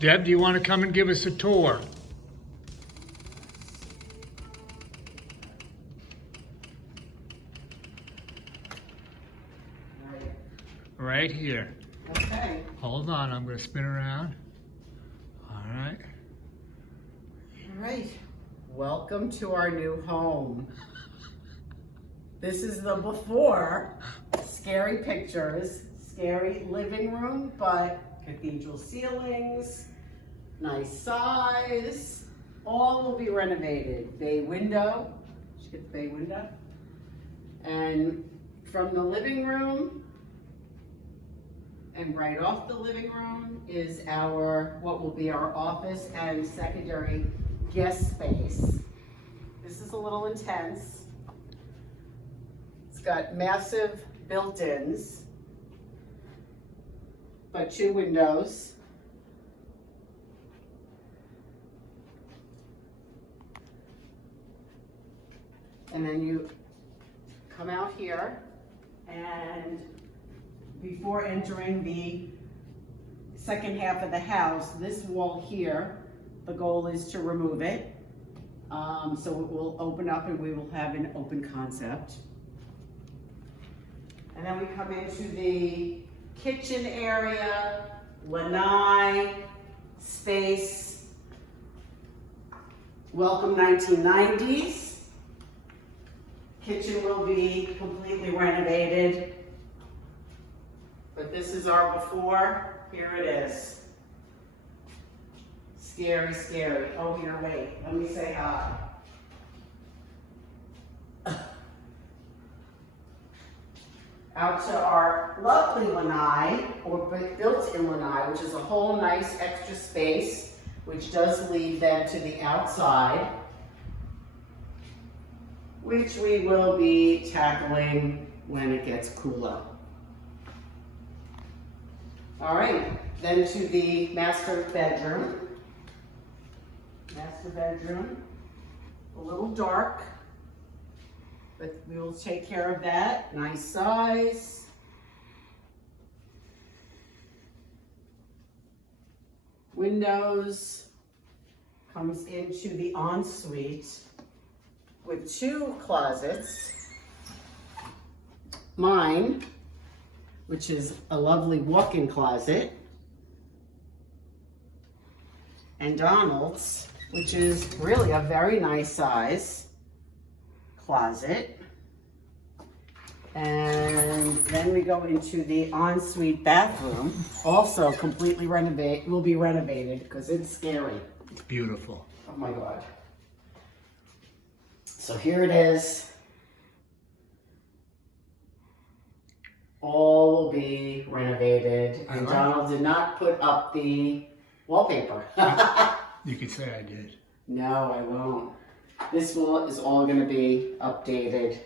Deb, do you want to come and give us a tour? Right here. Okay. Hold on, I'm going to spin around. All right. All right. Welcome to our new home. This is the before. Scary pictures. Scary living room, but cathedral ceilings, nice size. All will be renovated. Bay window. Did you get the bay window? And from the living room, and right off the living room is what will be our office and secondary guest space. This is a little intense. It's got massive built-ins, but 2 windows. And then you come out here, and before entering the second half of the house, this wall here, the goal is to remove it. So it will open up and we will have an open concept. And then we come into the kitchen area, lanai, space. Welcome 1990s. Kitchen will be completely renovated. But this is our before. Here it is. Scary, scary. Oh, here, wait. Let me say hi. Out to our lovely lanai, or built-in lanai, which is a whole nice extra space, which does lead then to the outside, which we will be tackling when it gets cooler. All right, then to the master bedroom. Master bedroom, a little dark, but we will take care of that. Nice size. Windows, comes into the ensuite with 2 closets. Mine, which is a lovely walk-in closet, and Donald's, which is really a very nice size closet. And then we go into the ensuite bathroom, also completely will be renovated because it's scary. It's beautiful. Oh my God. So here it is. All will be renovated, and Donald did not put up the wallpaper. You could say I did. No, I won't. This is all going to be updated.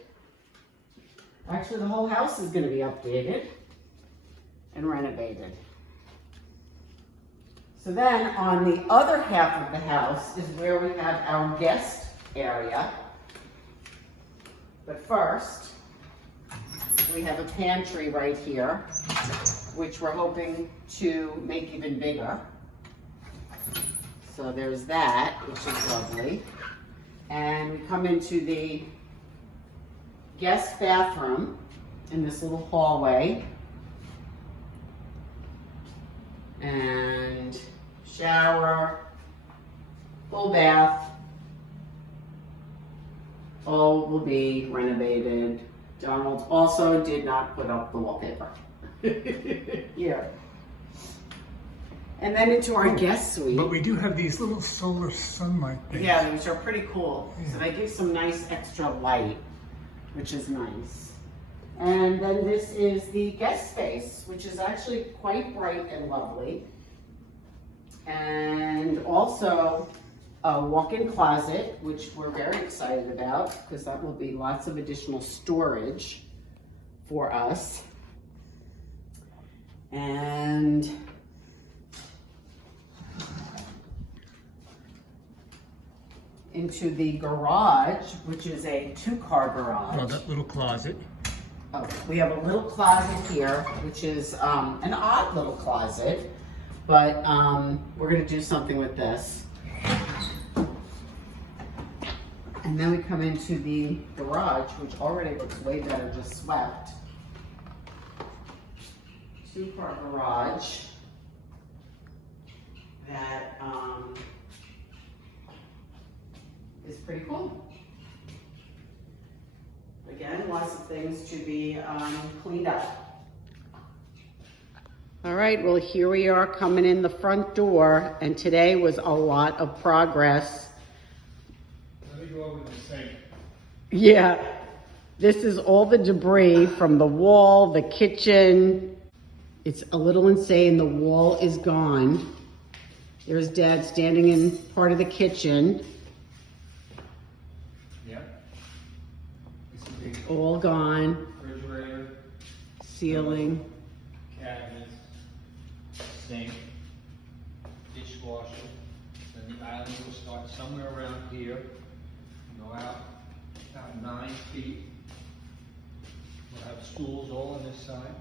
Actually, the whole house is going to be updated and renovated. So then on the other half of the house is where we have our guest area. But first, we have a pantry right here, which we're hoping to make even bigger. So there's that, which is lovely. And we come into the guest bathroom in this little hallway. And shower, full bath, all will be renovated. Donald also did not put up the wallpaper. Here. And then into our guest suite. But we do have these little solar sunlight things. Yeah, which are pretty cool. Yeah. So they give some nice extra light, which is nice. And then this is the guest space, which is actually quite bright and lovely. And also a walk-in closet, which we're very excited about because that will be lots of additional storage for us. And into the garage, which is a 2-car garage. Well, that little closet. Oh, we have a little closet here, which is an odd little closet. but we're gonna do something with this. And then we come into the garage, which already looks way better, just swept. Two-car garage that is pretty cool. Again, lots of things to be cleaned up. All right, well, here we are coming in the front door, and today was a lot of progress. Let me go over the sink. Yeah, this is all the debris from the wall, the kitchen. It's a little insane, the wall is gone. There's Dad standing in part of the kitchen. Yeah. It's a big All gone. refrigerator, Ceiling. cabinets, sink, dishwasher. Then the island will start somewhere around here, go out about 9 feet. We'll have stools all on this side.